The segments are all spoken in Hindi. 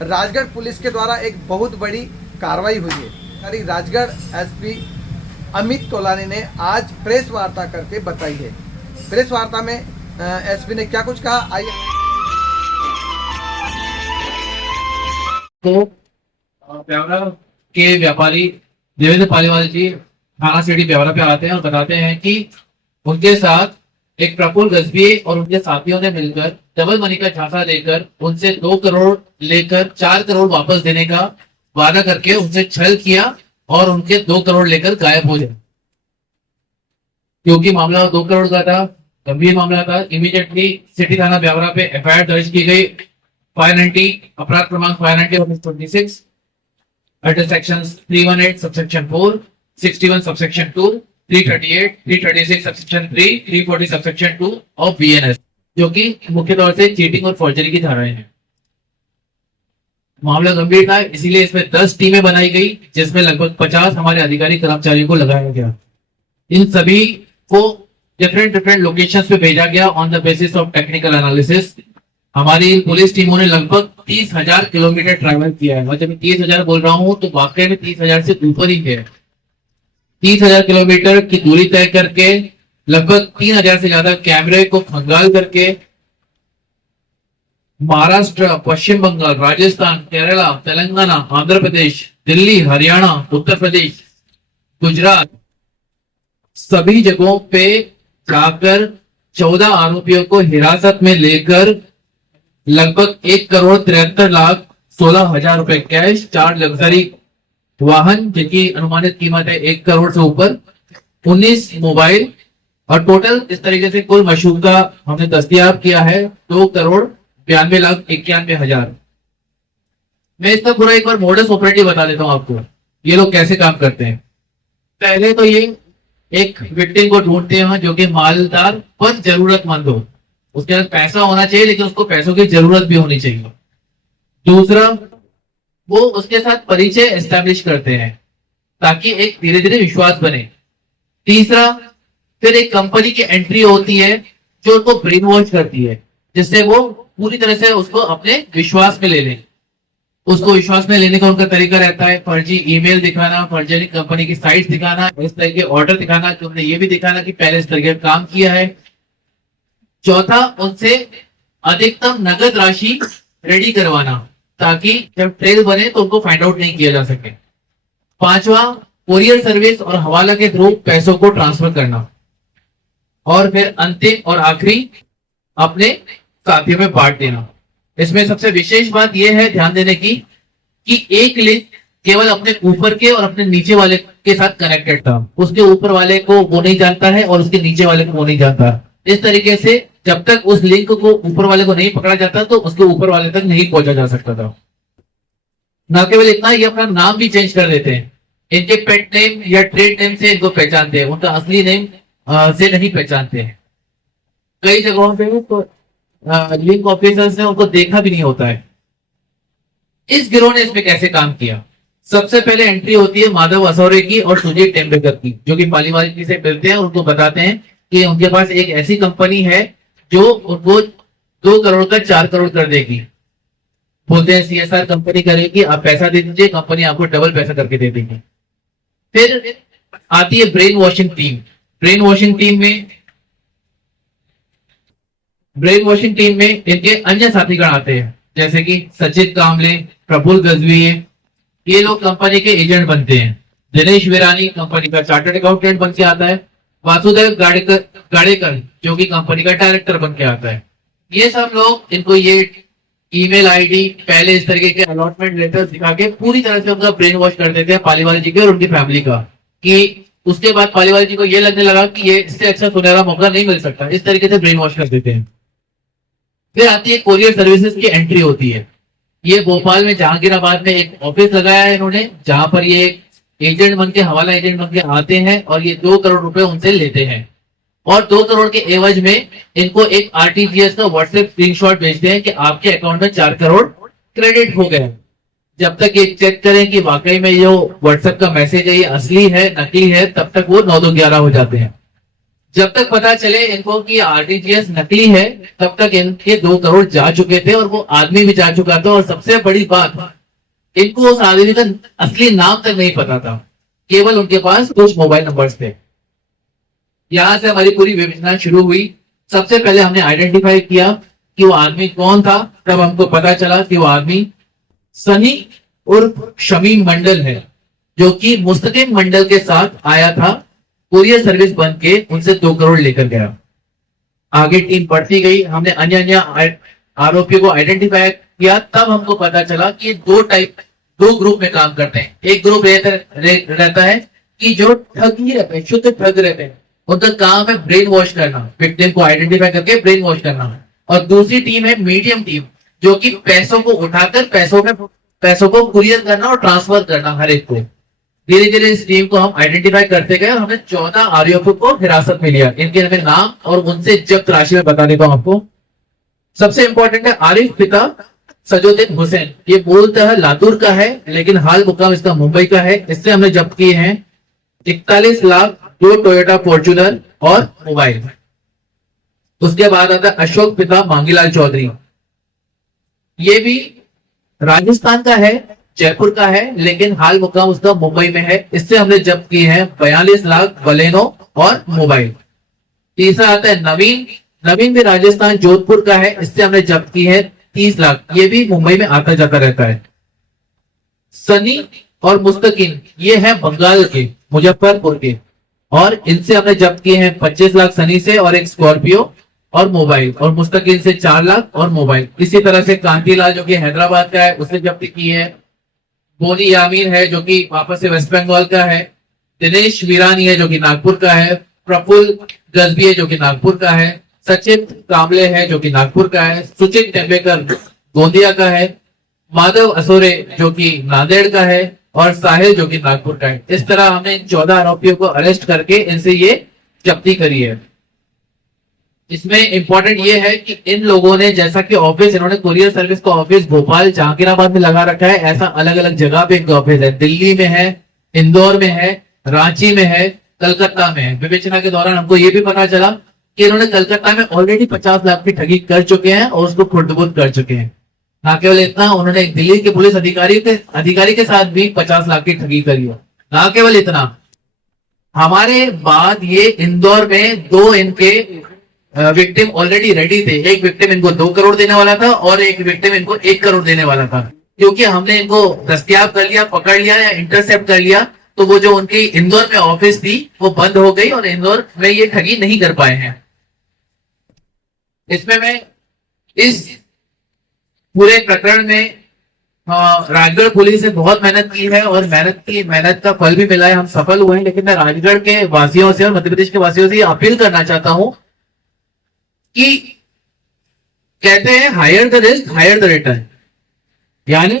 राजगढ़ पुलिस के द्वारा एक बहुत बड़ी कार्रवाई हुई है। राजगढ़ एसपी अमित तोलानी ने आज प्रेस वार्ता करके बताई है। प्रेस वार्ता में एसपी ने क्या कुछ कहा, आइए। तो ब्यावरा के व्यापारी देवेंद्र पालीवाल जी थाना सिटी ब्यावरा पे आते हैं और बताते हैं कि उनके साथ एक प्रफुल्ल गजभिये और उनके साथियों ने मिलकर डबल मनी का झांसा देकर उनसे 2 करोड़ लेकर 4 करोड़ वापस देने का वादा करके उनसे छल किया और उनके 2 करोड़ लेकर गायब हो गए। क्योंकि मामला 2 करोड़ का था, गंभीर मामला था, इमीडिएटली सिटी थाना ब्यावरा पे एफआईआर दर्ज की गई। 590 अपराध क्रमांक 590/26 under sections 318 subsection 4, 61 subsection 2, 338, 336 subsection 3, 340 subsection 2 और बीएनएस, जो कि मुख्य तौर से चीटिंग और फॉर्जरी की धाराएं हैं। मामला गंभीर था, इसीलिए इसमें 10 टीमें बनाई गई, जिसमें लगभग 50 हमारे अधिकारी कर्मचारियों को लगाया गया। इन सभी को डिफरेंट लोकेशंस पे भेजा गया on the basis of technical analysis. हमारी पुलिस टीमों ने लगभग 30,000 किलोमीटर ट्रैवल किया है। मैं जब 30,000 बोल रहा हूँ तो वाकई में 30,000 से ऊपर ही है। 30,000 किलोमीटर की दूरी तय करके लगभग 3,000 से ज्यादा कैमरे को खंगाल करके महाराष्ट्र, पश्चिम बंगाल, राजस्थान, केरला, तेलंगाना, आंध्र प्रदेश, दिल्ली, हरियाणा, उत्तर प्रदेश, गुजरात, सभी जगहों पे जाकर 14 आरोपियों को हिरासत में लेकर लगभग 1,73,16,00,000 रुपए कैश, 4 लग्जरी वाहन जिनकी अनुमानित कीमत है 1 करोड़ से ऊपर, 19 मोबाइल और टोटल इस तरीके से कुल मशूका हमने दस्तयाब किया है 2,92,91,000। मैं इसका पूरा एक बार मॉडस ऑपरेंडी बता देता हूं आपको, ये लोग कैसे काम करते हैं। पहले तो ये एक विक्टिम को ढूंढते हैं जो कि मालदार पर जरूरतमंद हो, उसके पास पैसा होना चाहिए लेकिन उसको पैसों की जरूरत भी होनी चाहिए। दूसरा, वो उसके साथ परिचय एस्टेब्लिश करते हैं ताकि एक धीरे धीरे विश्वास बने। तीसरा, फिर एक कंपनी की एंट्री होती है जो उनको ब्रेन वॉश करती है, जिससे वो पूरी तरह से उसको अपने विश्वास में ले लें। उसको विश्वास में लेने का उनका तरीका रहता है फर्जी ईमेल दिखाना, फर्जी कंपनी की साइट दिखाना, इस तरह के ऑर्डर दिखाना कि उन्हें ये भी दिखाना कि पहले इस तरह का काम किया है। चौथा, उनसे अधिकतम नगद राशि रेडी करवाना ताकि जब ट्रेल बने तो उनको फाइंड आउट नहीं किया जा सके। पांचवा, कोरियर सर्विस और हवाला के थ्रू पैसों को ट्रांसफर करना। और फिर अंतिम और आखिरी, अपने साथियों में बांट देना। इसमें सबसे विशेष बात यह है ध्यान देने की कि एक लिंक केवल अपने ऊपर के और अपने नीचे वाले के साथ कनेक्टेड था। उसके ऊपर वाले को वो नहीं जानता है और उसके नीचे वाले को वो नहीं जानता। इस तरीके से जब तक उस लिंक को ऊपर वाले को नहीं पकड़ा जाता तो उसके ऊपर वाले तक नहीं पहुंचा जा सकता था। न केवल इतना, ये अपना नाम भी चेंज कर देते हैं। इनके पेट नेम या ट्रेड नेम से इनको पहचानते हैं, उनका असली नेम से नहीं पहचानते हैं। कई जगहों पे तो लिंक ऑफिसर्स ने उनको देखा भी नहीं होता है। इस गिरोह ने इसमें कैसे काम किया? सबसे पहले एंट्री होती है माधव असौरे की और सुजीत टेम्बेकर की, जो कि पालीवाल जी से मिलते हैं और उनको बताते हैं कि उनके पास एक ऐसी कंपनी है जो उनको 2 करोड़ का 4 करोड़ कर देगी। बोलते हैं सीएसआर कंपनी करेगी, आप पैसा दे दीजिए, कंपनी आपको डबल पैसा करके दे देगी। फिर आती है brain washing team. Brain washing team में इनके अन्य साथीगण आते हैं, जैसे कि सचिन कामले, प्रफुल्ल गजभिये, ये लोग कंपनी के एजेंट बनते हैं। दिनेश विरानी कंपनी का चार्टर्ड अकाउंटेंट बन के आता है। वासुदेव गाड़ेकर जो कि कंपनी का डायरेक्टर बन के आता है। ये सब लोग इनको ये ईमेल आईडी पहले इस तरीके के अलॉटमेंट लेटर दिखा के पूरी तरह से उनका ब्रेन वॉश कर देते हैं पालीवाल जी के और उनकी फैमिली का, कि उसके बाद पालीवाल जी को ये लगने लगा कि ये इससे अच्छा सुनहरा मौका नहीं मिल सकता। इस तरीके से ब्रेन वॉश कर देते हैं। फिर आती है कोरियर सर्विसेज की एंट्री होती है। ये भोपाल में जहांगीराबाद में एक ऑफिस लगाया है इन्होंने, जहां पर ये एजेंट बन के, हवाला एजेंट बन के आते हैं और ये 2 करोड़ रुपए उनसे लेते हैं और 2 करोड़ के एवज में इनको एक आरटीजीएस का व्हाट्सएप स्क्रीनशॉट भेजते हैं कि आपके अकाउंट में 4 करोड़ क्रेडिट हो गए। जब तक ये चेक करें कि वाकई में जो व्हाट्सएप का मैसेज है ये असली है नकली है, तब तक वो 9-2-11 हो जाते हैं। जब तक पता चले इनको कि आरटीजीएस नकली है, तब तक इनके 2 करोड़ जा चुके थे और वो आदमी भी जा चुका था। और सबसे बड़ी बात, इनको उस आदमी का असली नाम तक नहीं पता था, केवल उनके पास कुछ मोबाइल नंबर्स थे। यहां से हमारी पूरी विवेचना शुरू हुई। सबसे पहले हमने आइडेंटिफाई किया कि वो आदमी कौन था। तब हमको पता चला कि वो आदमी सनी उर्फ शमीम मंडल है, जो कि मुस्तकिम मंडल के साथ आया था, कुरियर सर्विस बन के उनसे 2 करोड़ लेकर गया। आगे टीम बढ़ती गई, हमने अन्य अन्य आरोपियों को आइडेंटिफाई किया। तब हमको पता चला कि 2 ग्रुप में काम करते हैं। एक ग्रुप रहता है कि जो ठग ही रहते हैं, शुद्ध ठग रहते हैं, उनका काम है ब्रेन वॉश करना, विक्टिम को आइडेंटिफाई करके ब्रेन वॉश करना। और दूसरी टीम है मीडियम टीम, जो कि पैसों को उठाकर पैसों को कुरियर करना और ट्रांसफर करना हर एक को। धीरे धीरे इस टीम को हम आइडेंटिफाई करते गए। हमने 14 आरोपियों को हिरासत में लिया। इनके हमें नाम और उनसे जब्त राशि में बता देता हूं आपको। सबसे इंपॉर्टेंट है आरिफ पिता सजोदीन हुसैन। ये मूलतः लातूर का है, लेकिन हाल मुकाम इसका मुंबई का है। इससे हमने जब्त किए हैं 41 लाख, 2 टोयोटा फॉर्च्यूनर और मोबाइल। उसके बाद आता है अशोक पिता मांगीलाल चौधरी। ये भी राजस्थान का है, जयपुर का है, लेकिन हाल मुकाम उसका मुंबई में है। इससे हमने जब्त किए हैं 42 लाख बलेनो और मोबाइल। तीसरा आता है नवीन भी राजस्थान जोधपुर का है। इससे हमने जब्त की है 30 लाख। ये भी मुंबई में आता जाता रहता है। सनी और मुस्तकिन ये है बंगाल के, मुजफ्फरपुर के, और इनसे हमने जब्त किए हैं 25 लाख सनी से और एक स्कॉर्पियो और मोबाइल, और मुस्तकिल से 4 लाख और मोबाइल। इसी तरह से कांतीलाल जो कि हैदराबाद का है, उसने जब्त की है। बोनी यामीन है जो कि वापस से वेस्ट बंगाल का है। दिनेश वीरानी है जो कि नागपुर का है। प्रफुल्ल गजबी है जो कि नागपुर का है। सचिन कामले है जो कि नागपुर का है। सुचित टेम्बेकर गोंदिया का है। माधव असोरे जो कि नांदेड़ का है और साहिल जो कि नागपुर का है। इस तरह हमने इन 14 आरोपियों को अरेस्ट करके इनसे ये जब्ती करी है। इसमें इंपॉर्टेंट ये है कि इन लोगों ने, जैसा कि ऑफिस इन्होंने कुरियर सर्विस का ऑफिस भोपाल जहांगीराबाद में लगा रखा है, ऐसा अलग अलग जगह पे इनका ऑफिस है। दिल्ली में है, इंदौर में है, रांची में है, कलकत्ता में है। विवेचना के दौरान हमको ये भी पता चला कि इन्होंने कलकत्ता में ऑलरेडी 50 लाख की ठगी कर चुके हैं और उसको खुर्द-बुर्द कर चुके हैं। ना केवल इतना, उन्होंने दिल्ली के पुलिस अधिकारी के साथ भी 50 लाख की ठगी करी है। ना केवल इतना, हमारे बाद ये इंदौर में 2 इनके विक्टिम ऑलरेडी रेडी थे। एक विक्टिम इनको 2 करोड़ देने वाला था और एक विक्टिम इनको 1 करोड़ देने वाला था। क्योंकि हमने इनको दस्तयाब कर लिया, पकड़ लिया या इंटरसेप्ट कर लिया, तो वो जो उनकी इंदौर में ऑफिस थी वो बंद हो गई और इंदौर में ये ठगी नहीं कर पाए हैं। इसमें मैं इस पूरे प्रकरण में राजगढ़ पुलिस ने बहुत मेहनत की है और मेहनत का फल भी मिला है। हम सफल हुए हैं। लेकिन मैं राजगढ़ के वासियों से और मध्य प्रदेश के वासियों से ये अपील करना चाहता हूं कि कहते हैं higher the risk higher the return, यानी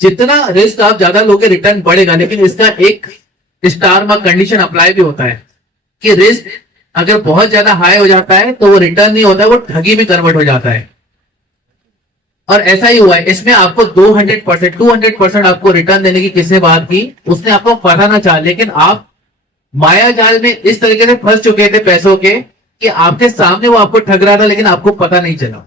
जितना रिस्क आप ज्यादा लोगे रिटर्न बढ़ेगा। लेकिन इसका एक स्टार मार्क कंडीशन अप्लाई भी होता है कि रिस्क अगर बहुत ज्यादा हाई हो जाता है तो वो रिटर्न नहीं होता है, वो ठगी में कन्वर्ट हो जाता है। और ऐसा ही हुआ है। इसमें आपको 200% आपको रिटर्न देने की किसने बात की, उसने आपको पता ना चाहा, लेकिन आप माया जाल में इस तरीके से फंस चुके थे पैसों के कि आपके सामने वो आपको ठग रहा था लेकिन आपको पता नहीं चला।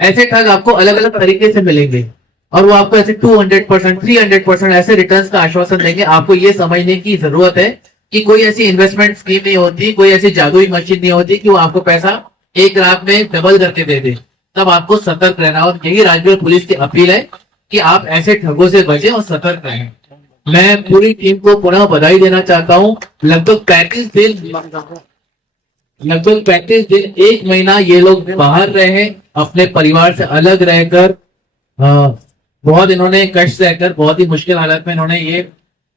ऐसे ठग आपको अलग अलग तरीके से मिलेंगे और वो आपको ऐसे 200%, 300% ऐसे रिटर्न्स का आश्वासन देंगे। आपको ये समझने की जरूरत है कि कोई ऐसी इन्वेस्टमेंट स्कीम नहीं होती, कोई ऐसी जादुई मशीन नहीं होती कि वो आपको पैसा एक रात में डबल करके दे दे। तब आपको सतर्क रहना, और यही राजगढ़ पुलिस की अपील है कि आप ऐसे ठगों से बचें और सतर्क रहें। मैं पूरी टीम को पुनः बधाई देना चाहता हूँ। लगभग 35 दिन 1 महीना ये लोग बाहर रहे, अपने परिवार से अलग रहकर, बहुत इन्होंने कष्ट सहकर, बहुत ही मुश्किल हालत में इन्होंने ये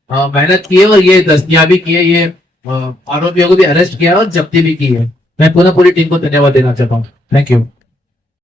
मेहनत की है और ये दस्तयाबी की है, ये आरोपियों को भी अरेस्ट किया और जब्ती भी की है। मैं पुनः पूरी टीम को धन्यवाद देना चाहता हूँ। Thank you.